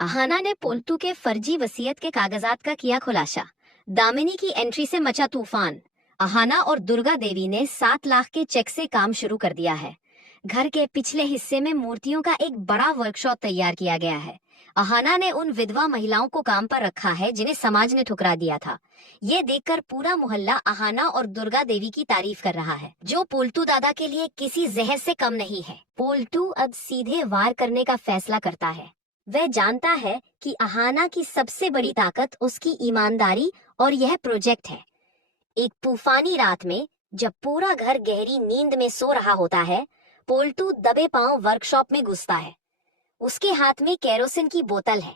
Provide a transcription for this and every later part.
अहाना ने पोल्टू के फर्जी वसीयत के कागजात का किया खुलासा। दामिनी की एंट्री से मचा तूफान। अहाना और दुर्गा देवी ने 7 लाख के चेक से काम शुरू कर दिया है। घर के पिछले हिस्से में मूर्तियों का एक बड़ा वर्कशॉप तैयार किया गया है। अहाना ने उन विधवा महिलाओं को काम पर रखा है जिन्हें समाज ने ठुकरा दिया था। ये देखकर पूरा मोहल्ला अहाना और दुर्गा देवी की तारीफ कर रहा है, जो पोल्टू दादा के लिए किसी जहर से कम नहीं है। पोल्टू अब सीधे वार करने का फैसला करता है। वह जानता है कि अहाना की सबसे बड़ी ताकत उसकी ईमानदारी और यह प्रोजेक्ट है। एक तूफानी रात में जब पूरा घर गहरी नींद में सो रहा होता है, पोल्टू दबे पांव वर्कशॉप में घुसता है। उसके हाथ में केरोसिन की बोतल है।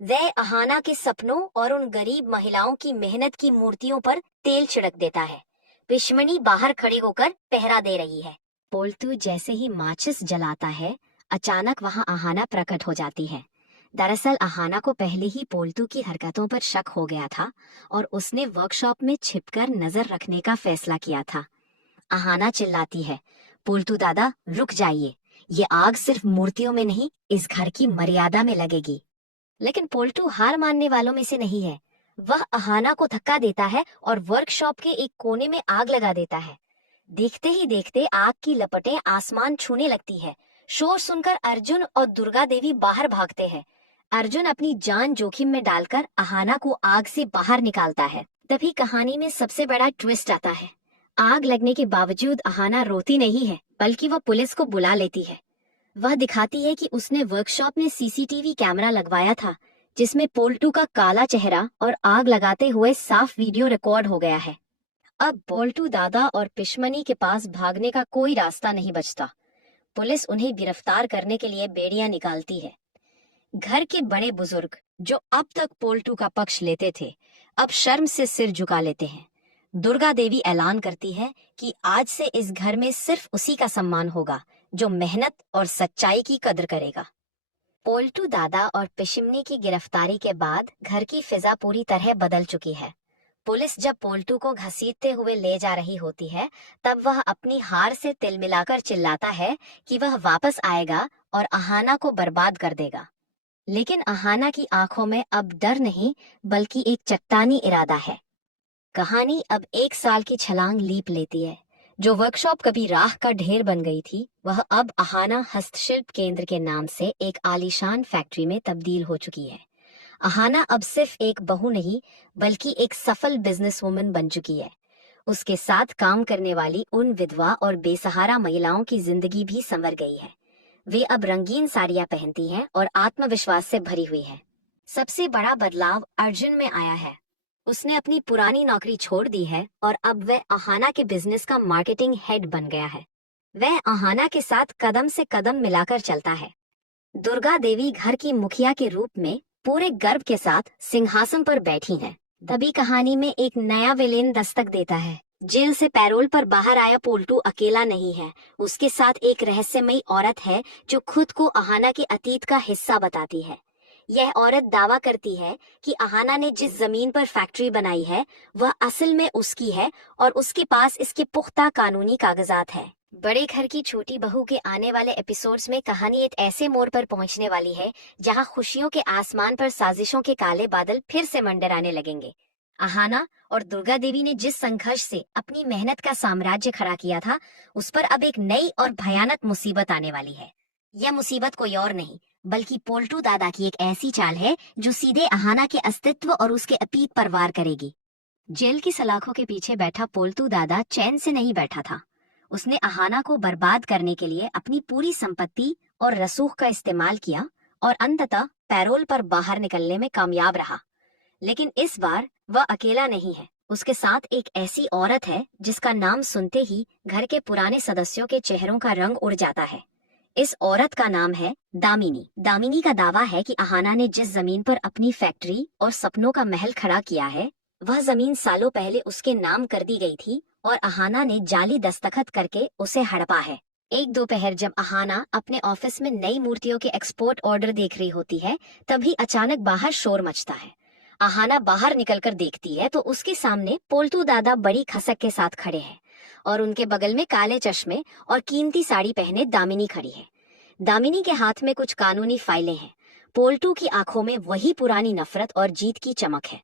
वह अहाना के सपनों और उन गरीब महिलाओं की मेहनत की मूर्तियों पर तेल छिड़क देता है। पिशमनी बाहर खड़ी होकर पहरा दे रही है। पोल्टू जैसे ही माचिस जलाता है, अचानक वहां अहाना प्रकट हो जाती है। दरअसल अहाना को पहले ही पोल्टू की हरकतों पर शक हो गया था और उसने वर्कशॉप में छिपकर नजर रखने का फैसला किया था। अहाना चिल्लाती है, पोल्टू दादा रुक जाइए, ये आग सिर्फ मूर्तियों में नहीं, इस घर की मर्यादा में लगेगी। लेकिन पोल्टू हार मानने वालों में से नहीं है। वह अहाना को धक्का देता है और वर्कशॉप के एक कोने में आग लगा देता है। देखते ही देखते आग की लपटें आसमान छूने लगती है। शोर सुनकर अर्जुन और दुर्गा देवी बाहर भागते हैं। अर्जुन अपनी जान जोखिम में डालकर अहाना को आग से बाहर निकालता है। तभी कहानी में सबसे बड़ा ट्विस्ट आता है। आग लगने के बावजूद अहाना रोती नहीं है, बल्कि वह पुलिस को बुला लेती है। वह दिखाती है कि उसने वर्कशॉप में सीसीटीवी कैमरा लगवाया था, जिसमें पोल्टू का काला चेहरा और आग लगाते हुए साफ वीडियो रिकॉर्ड हो गया है। अब पोल्टू दादा और पिशमनी के पास भागने का कोई रास्ता नहीं बचता। पुलिस उन्हें गिरफ्तार करने के लिए बेड़ियां निकालती है। घर के बड़े बुजुर्ग, जो अब तक पोल्टू का पक्ष लेते थे, अब शर्म से सिर झुका लेते हैं। दुर्गा देवी ऐलान करती है कि आज से इस घर में सिर्फ उसी का सम्मान होगा जो मेहनत और सच्चाई की कदर करेगा। पोल्टू दादा और पिशमनी की गिरफ्तारी के बाद घर की फिजा पूरी तरह बदल चुकी है। पुलिस जब पोल्टू को घसीटते हुए ले जा रही होती है, तब वह अपनी हार से तिलमिलाकर चिल्लाता है कि वह वापस आएगा और अहाना को बर्बाद कर देगा। लेकिन अहाना की आंखों में अब डर नहीं, बल्कि एक चट्टानी इरादा है। कहानी अब 1 साल की छलांग लीप लेती है। जो वर्कशॉप कभी राख का ढेर बन गई थी, वह अब अहाना हस्तशिल्प केंद्र के नाम से एक आलीशान फैक्ट्री में तब्दील हो चुकी है। अहाना अब सिर्फ एक बहू नहीं, बल्कि एक सफल बिजनेसवुमन बन चुकी है। उसके साथ काम करने वाली उन विधवा और बेसहारा महिलाओं की जिंदगी भी संवर गई है। वे अब रंगीन साड़ियां पहनती हैं और आत्मविश्वास से भरी हुई हैं। सबसे बड़ा बदलाव अर्जुन में आया है। उसने अपनी पुरानी नौकरी छोड़ दी है और अब वह अहाना के बिजनेस का मार्केटिंग हेड बन गया है। वह अहाना के साथ कदम से कदम मिलाकर चलता है। दुर्गा देवी घर की मुखिया के रूप में पूरे गर्व के साथ सिंहासन पर बैठी हैं। तभी कहानी में एक नया विलेन दस्तक देता है। जेल से पैरोल पर बाहर आया पोल्टू अकेला नहीं है। उसके साथ एक रहस्यमयी औरत है जो खुद को अहाना के अतीत का हिस्सा बताती है। यह औरत दावा करती है कि अहाना ने जिस जमीन पर फैक्ट्री बनाई है, वह असल में उसकी है और उसके पास इसके पुख्ता कानूनी कागजात है। बड़े घर की छोटी बहू के आने वाले एपिसोड्स में कहानी एक ऐसे मोड़ पर पहुंचने वाली है जहां खुशियों के आसमान पर साजिशों के काले बादल फिर से मंडराने लगेंगे। अहाना और दुर्गा देवी ने जिस संघर्ष से अपनी मेहनत का साम्राज्य खड़ा किया था, उस पर अब एक नई और भयानक मुसीबत आने वाली है। यह मुसीबत कोई और नहीं, बल्कि पोल्टू दादा की एक ऐसी चाल है जो सीधे अहाना के अस्तित्व और उसके अतीत पर वार करेगी। जेल की सलाखों के पीछे बैठा पोल्टू दादा चैन से नहीं बैठा था। उसने अहाना को बर्बाद करने के लिए अपनी पूरी संपत्ति और रसूख का इस्तेमाल किया और अंततः पैरोल पर बाहर निकलने में कामयाब रहा। लेकिन इस बार वह अकेला नहीं है। उसके साथ एक ऐसी औरत है जिसका नाम सुनते ही घर के पुराने सदस्यों के चेहरों का रंग उड़ जाता है। इस औरत का नाम है दामिनी। दामिनी का दावा है कि अहाना ने जिस जमीन पर अपनी फैक्ट्री और सपनों का महल खड़ा किया है, वह जमीन सालों पहले उसके नाम कर दी गई थी और अहाना ने जाली दस्तखत करके उसे हड़पा है। एक दोपहर जब अहाना अपने ऑफिस में नई मूर्तियों के एक्सपोर्ट ऑर्डर देख रही होती है, तभी अचानक बाहर शोर मचता है। अहाना बाहर निकलकर देखती है तो उसके सामने पोल्टू दादा बड़ी खसक के साथ खड़े हैं और उनके बगल में काले चश्मे और कीमती साड़ी पहने दामिनी खड़ी है। दामिनी के हाथ में कुछ कानूनी फाइलें हैं। पोल्टू की आंखों में वही पुरानी नफरत और जीत की चमक है।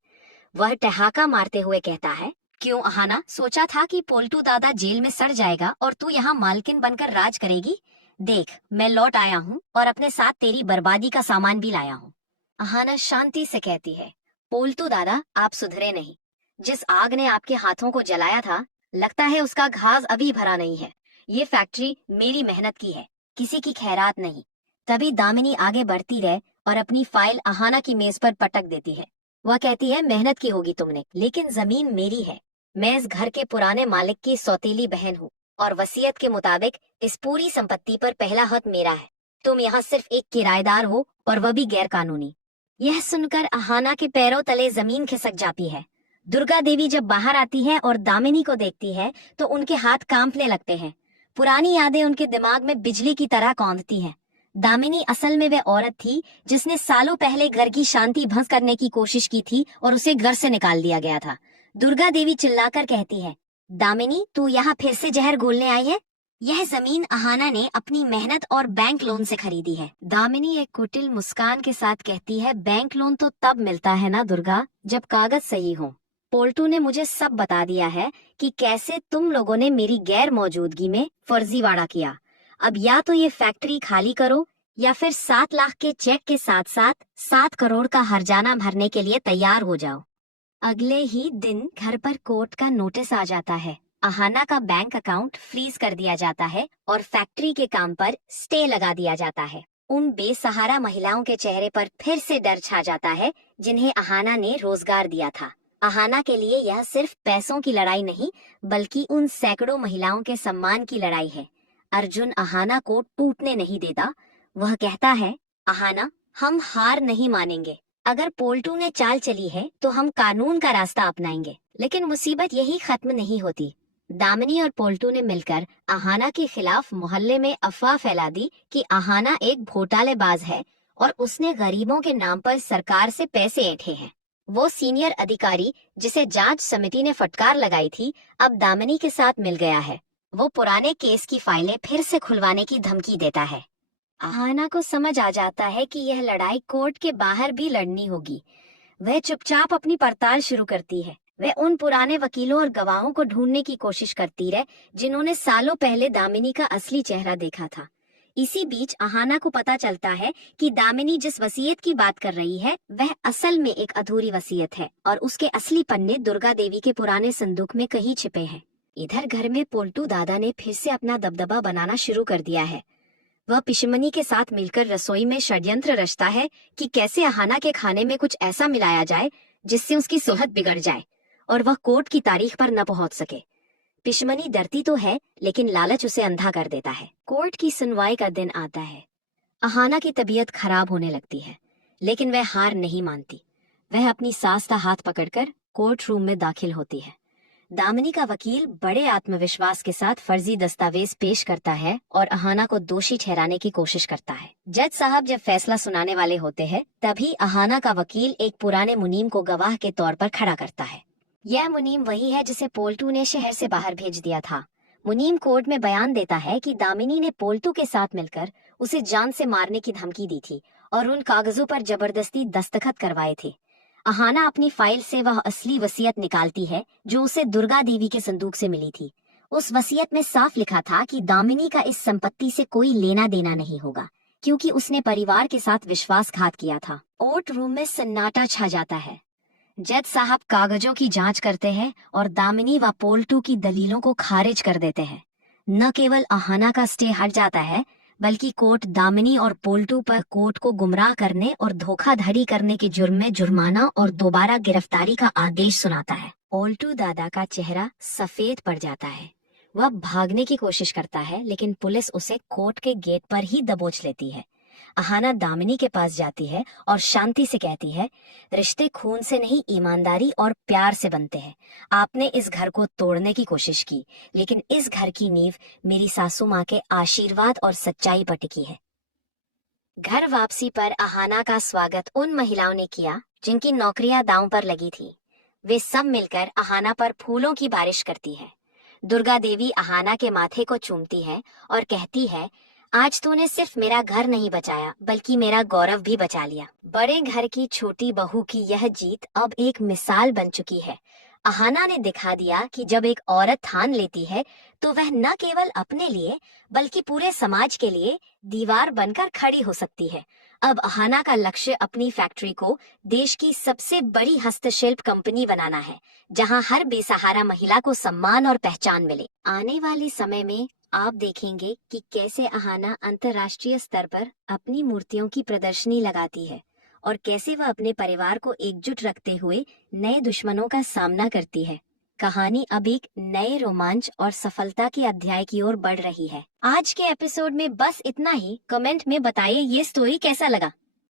वह ठहाका मारते हुए कहता है, क्यों अहाना, सोचा था कि पोल्टू दादा जेल में सड़ जाएगा और तू यहाँ मालकिन बनकर राज करेगी? देख, मैं लौट आया हूँ और अपने साथ तेरी बर्बादी का सामान भी लाया हूँ। अहाना शांति से कहती है, पोल्टू दादा, आप सुधरे नहीं। जिस आग ने आपके हाथों को जलाया था, लगता है उसका घास अभी भरा नहीं है। ये फैक्ट्री मेरी मेहनत की है, किसी की खैरात नहीं। तभी दामिनी आगे बढ़ती रहे और अपनी फाइल अहाना की मेज पर पटक देती है। वह कहती है, मेहनत की होगी तुमने, लेकिन जमीन मेरी है। मैं इस घर के पुराने मालिक की सौतेली बहन हूँ और वसीयत के मुताबिक इस पूरी संपत्ति पर पहला हक मेरा है। तुम यहाँ सिर्फ एक किराएदार हो और वह भी गैर कानूनी। यह सुनकर अहाना के पैरों तले जमीन खिसक जाती है। दुर्गा देवी जब बाहर आती है और दामिनी को देखती है तो उनके हाथ कांपने लगते हैं। पुरानी यादें उनके दिमाग में बिजली की तरह कौंधती हैं। दामिनी असल में वह औरत थी जिसने सालों पहले घर की शांति भंग करने की कोशिश की थी और उसे घर से निकाल दिया गया था। दुर्गा देवी चिल्लाकर कहती है, दामिनी, तू यहाँ फिर से जहर घोलने आई है? यह जमीन अहाना ने अपनी मेहनत और बैंक लोन से खरीदी है। दामिनी एक कुटिल मुस्कान के साथ कहती है, बैंक लोन तो तब मिलता है ना दुर्गा, जब कागज सही हो। पोल्टू ने मुझे सब बता दिया है कि कैसे तुम लोगों ने मेरी गैर मौजूदगी में फर्जीवाड़ा किया। अब या तो ये फैक्ट्री खाली करो या फिर 7 लाख के चेक के साथ साथ 7 करोड़ का हर्जाना भरने के लिए तैयार हो जाओ। अगले ही दिन घर पर कोर्ट का नोटिस आ जाता है। अहाना का बैंक अकाउंट फ्रीज कर दिया जाता है और फैक्ट्री के काम पर स्टे लगा दिया जाता है। उन बेसहारा महिलाओं के चेहरे पर फिर से डर छा जाता है जिन्हें अहाना ने रोजगार दिया था। अहाना के लिए यह सिर्फ पैसों की लड़ाई नहीं, बल्कि उन सैकड़ों महिलाओं के सम्मान की लड़ाई है। अर्जुन अहाना को टूटने नहीं देता। वह कहता है, अहाना, हम हार नहीं मानेंगे। अगर पोल्टू ने चाल चली है तो हम कानून का रास्ता अपनाएंगे। लेकिन मुसीबत यही खत्म नहीं होती। दामिनी और पोल्टू ने मिलकर अहाना के खिलाफ मोहल्ले में अफवाह फैला दी कि अहाना एक घोटालेबाज है और उसने गरीबों के नाम पर सरकार से पैसे ऐंठे हैं। वो सीनियर अधिकारी जिसे जांच समिति ने फटकार लगाई थी, अब दामिनी के साथ मिल गया है। वो पुराने केस की फाइलें फिर से खुलवाने की धमकी देता है। अहाना को समझ आ जाता है कि यह लड़ाई कोर्ट के बाहर भी लड़नी होगी। वह चुपचाप अपनी पड़ताल शुरू करती है। वह उन पुराने वकीलों और गवाहों को ढूंढने की कोशिश करती है जिन्होंने सालों पहले दामिनी का असली चेहरा देखा था। इसी बीच अहाना को पता चलता है कि दामिनी जिस वसीयत की बात कर रही है वह असल में एक अधूरी वसीयत है और उसके असली पन्ने दुर्गा देवी के पुराने संदूक में कहीं छिपे हैं। इधर घर में पोल्टू दादा ने फिर से अपना दबदबा बनाना शुरू कर दिया है। वह पिशमनी के साथ मिलकर रसोई में षड्यंत्र रचता है कि कैसे अहाना के खाने में कुछ ऐसा मिलाया जाए जिससे उसकी सेहत बिगड़ जाए और वह कोर्ट की तारीख पर न पहुंच सके। पिशमनी डरती तो है, लेकिन लालच उसे अंधा कर देता है। कोर्ट की सुनवाई का दिन आता है। अहाना की तबीयत खराब होने लगती है, लेकिन वह हार नहीं मानती। वह अपनी सास का हाथ पकड़कर कोर्ट रूम में दाखिल होती है। दामिनी का वकील बड़े आत्मविश्वास के साथ फर्जी दस्तावेज पेश करता है और अहाना को दोषी ठहराने की कोशिश करता है। जज साहब जब फैसला सुनाने वाले होते हैं, तभी अहाना का वकील एक पुराने मुनीम को गवाह के तौर पर खड़ा करता है। यह मुनीम वही है जिसे पोल्टू ने शहर से बाहर भेज दिया था। मुनीम कोर्ट में बयान देता है कि दामिनी ने पोल्टू के साथ मिलकर उसे जान से मारने की धमकी दी थी और उन कागजों पर जबरदस्ती दस्तखत करवाए थे। अहाना अपनी फाइल से वह असली वसीयत निकालती है जो उसे दुर्गा देवी के संदूक से मिली थी। उस वसीयत में साफ लिखा था कि दामिनी का इस संपत्ति से कोई लेना देना नहीं होगा, क्योंकि उसने परिवार के साथ विश्वासघात किया था। कोर्ट रूम में सन्नाटा छा जाता है। जज साहब कागजों की जांच करते हैं और दामिनी व पोल्टू की दलीलों को खारिज कर देते हैं। न केवल अहाना का स्टे हट जाता है, बल्कि कोर्ट दामिनी और पोल्टू पर कोर्ट को गुमराह करने और धोखाधड़ी करने के जुर्म में जुर्माना और दोबारा गिरफ्तारी का आदेश सुनाता है। पोल्टू दादा का चेहरा सफेद पड़ जाता है। वह भागने की कोशिश करता है, लेकिन पुलिस उसे कोर्ट के गेट पर ही दबोच लेती है। अहाना दामिनी के पास जाती है और शांति से कहती है, रिश्ते खून से नहीं, ईमानदारी और प्यार से बनते हैं। आपने इस घर को तोड़ने की कोशिश की, लेकिन इस घर की नींव मेरी सासू माँ के आशीर्वाद और सच्चाई पर टिकी है। घर वापसी पर अहाना का स्वागत उन महिलाओं ने किया जिनकी नौकरियां दांव पर लगी थी। वे सब मिलकर अहाना पर फूलों की बारिश करती है। दुर्गा देवी अहाना के माथे को चूमती है और कहती है, आज तूने सिर्फ मेरा घर नहीं बचाया बल्कि मेरा गौरव भी बचा लिया। बड़े घर की छोटी बहू की यह जीत अब एक मिसाल बन चुकी है। अहाना ने दिखा दिया कि जब एक औरत ठान लेती है तो वह न केवल अपने लिए बल्कि पूरे समाज के लिए दीवार बनकर खड़ी हो सकती है। अब अहाना का लक्ष्य अपनी फैक्ट्री को देश की सबसे बड़ी हस्तशिल्प कंपनी बनाना है, जहां हर बेसहारा महिला को सम्मान और पहचान मिले। आने वाले समय में आप देखेंगे कि कैसे अहाना अंतर्राष्ट्रीय स्तर पर अपनी मूर्तियों की प्रदर्शनी लगाती है और कैसे वह अपने परिवार को एकजुट रखते हुए नए दुश्मनों का सामना करती है। कहानी अब एक नए रोमांच और सफलता के अध्याय की ओर बढ़ रही है। आज के एपिसोड में बस इतना ही। कमेंट में बताइए ये स्टोरी कैसा लगा।